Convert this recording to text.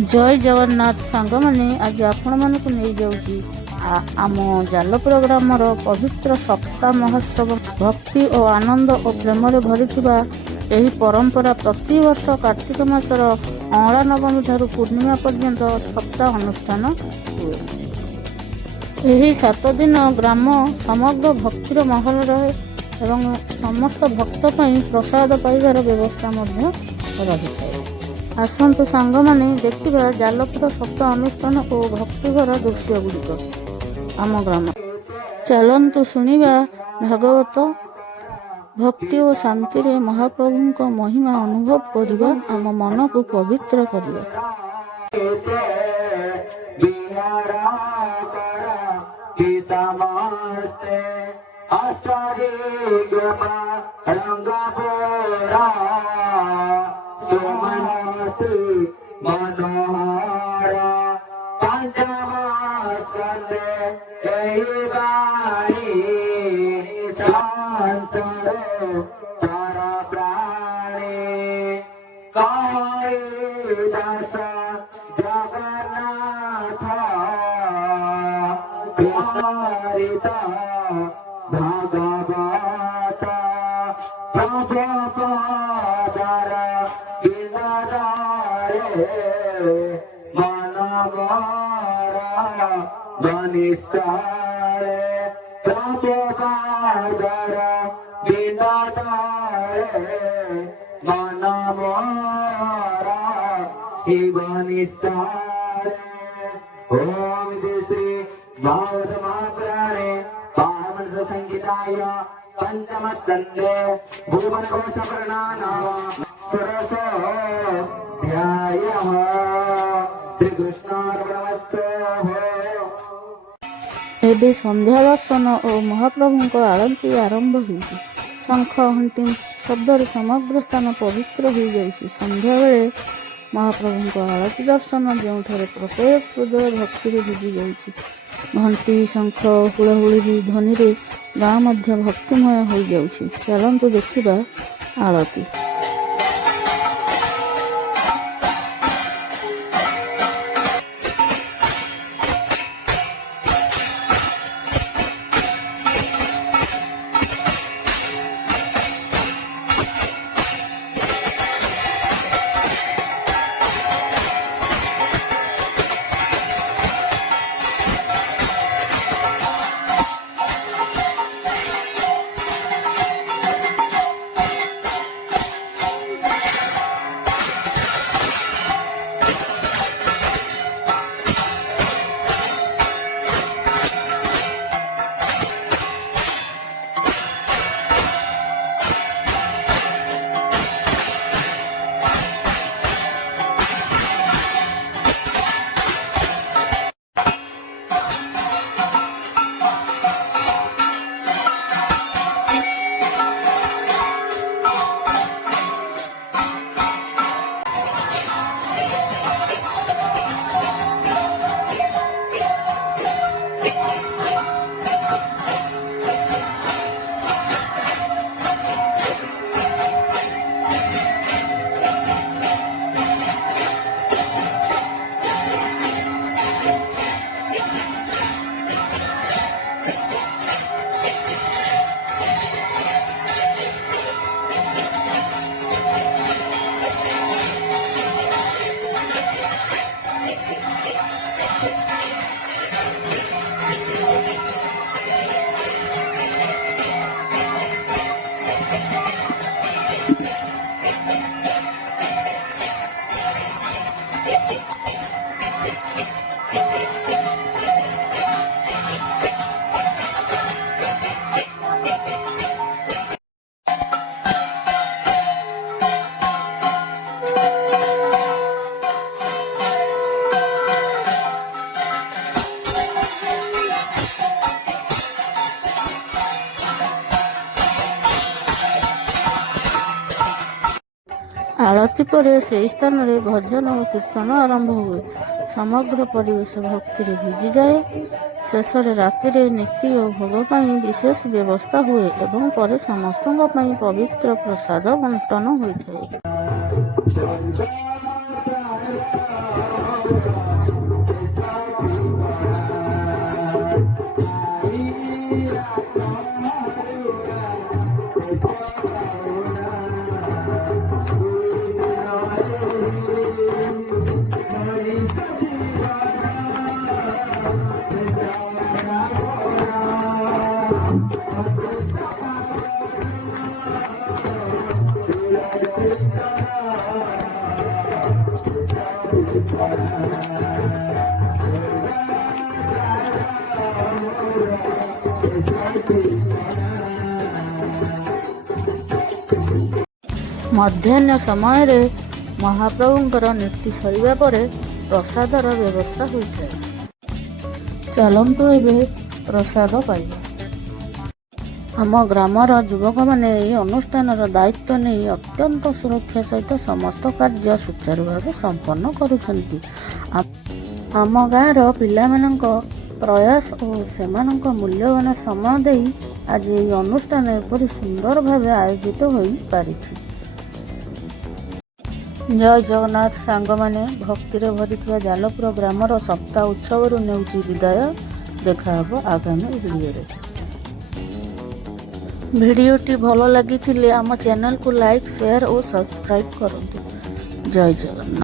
जय जगन्नाथ सांग मैंने आज आपण मानक नहीं जाऊँगी आम जालपुर ग्रामर पवित्र सप्ताह महोत्सव भक्ति और आनंद और प्रेम भरी यही परंपरा प्रति वर्ष कार्तिक मासर अँला नवमी ठारू पूर्णिमा पर्यंत सप्ताह अनुष्ठान हुए। यही 7 दिन ग्राम समग्र भक्तिर महल रहे एवं समस्त भक्त प्रसाद पाइबार व्यवस्था रही है। आसतु सांग मैंने देखा जालपुर सप्ताह अनुष्ठान और भक्तिभर दृश्य गुड़िक आम ग्राम। चलतु शुणा भागवत भक्ति और शांति रे महाप्रभु को महिमा अनुभव करवा आम मन को पवित्र करवा। मनोहरा तारा प्राणी दास जगन्नाथ कृष्णरिता भागवत प्रभुपदर मनमोरा घनिष्ठारे प्रभुपदर मनमोरा घनिष्ठारे। ओम श्री भागवत महापुराणे पारमहंस संहिताय पंचम स्कंदे भुवन कोश वर्णनाम षोडशोऽध्यायः। श्रीकृष्णार्पणमस्तु। एबे संध्या दर्शन और महाप्रभु आरती आरंभ हो शंख घंटी शब्द समग्र स्थान पवित्र हो जाइए। संध्या बेले महाप्रभु आरती दर्शन जो प्रत्येक हृदय भक्ति भिजी जाइए। घंटी शंख हुड़हुड़ी ध्वनि गाँ भक्तिमय हो जाउछि। चलतु देखिबा आरती। आरती पर से स्थान में भजन और कीर्तन आरंभ हुए। समग्र परिवेश भक्ति भिजी जाए। शेष राति नीति और भोग विशेष व्यवस्था हुए एवं पर समस्त पवित्र प्रसाद बंटन होता है। ମଧ୍ୟାହ୍ନ ସମୟରେ ମହାପ୍ରଭୁଙ୍କର ନୀତି ସରିବା ପରେ ପ୍ରସାଦର ବ୍ୟବସ୍ଥା ହୋଇଥାଏ। ଚାଲନ୍ତୁ ଏବେ ପ୍ରସାଦ ପାଇବା। ଆମ ଗ୍ରାମର ଯୁବକମାନେ ଏହି ଅନୁଷ୍ଠାନର ଦାୟିତ୍ୱ ନେଇ ଅତ୍ୟନ୍ତ ସୁରକ୍ଷା ସହିତ ସମସ୍ତ କାର୍ଯ୍ୟ ସୁଚାରୁ ଭାବେ ସମ୍ପନ୍ନ କରୁଛନ୍ତି। ଆମ ଗାଁର ପିଲାମାନଙ୍କ ପ୍ରୟାସ ଓ ସେମାନଙ୍କ ମୂଲ୍ୟବାନ ସମୟ ଦେଇ ଆଜି ଏହି ଅନୁଷ୍ଠାନ ଏପରି ସୁନ୍ଦର ଭାବେ ଆୟୋଜିତ ହୋଇପାରିଛି। ଜୟ ଜଗନ୍ନାଥ। ସାଙ୍ଗମାନେ, ଭକ୍ତିରେ ଭରିଥିବା ଜାଲପୁର ଗ୍ରାମର ସପ୍ତାହ ଉତ୍ସବରୁ ନେଉଛି ବିଦାୟ। ଦେଖାହେବ ଆଗାମୀ ଭିଡ଼ିଓରେ। ଭିଡ଼ିଓଟି ଭଲ ଲାଗିଥିଲେ ଆମ ଚ୍ୟାନେଲକୁ ଲାଇକ୍, ସେୟାର ଓ ସବସ୍କ୍ରାଇବ୍ କରନ୍ତୁ। ଜୟ ଜଗନ୍ନାଥ।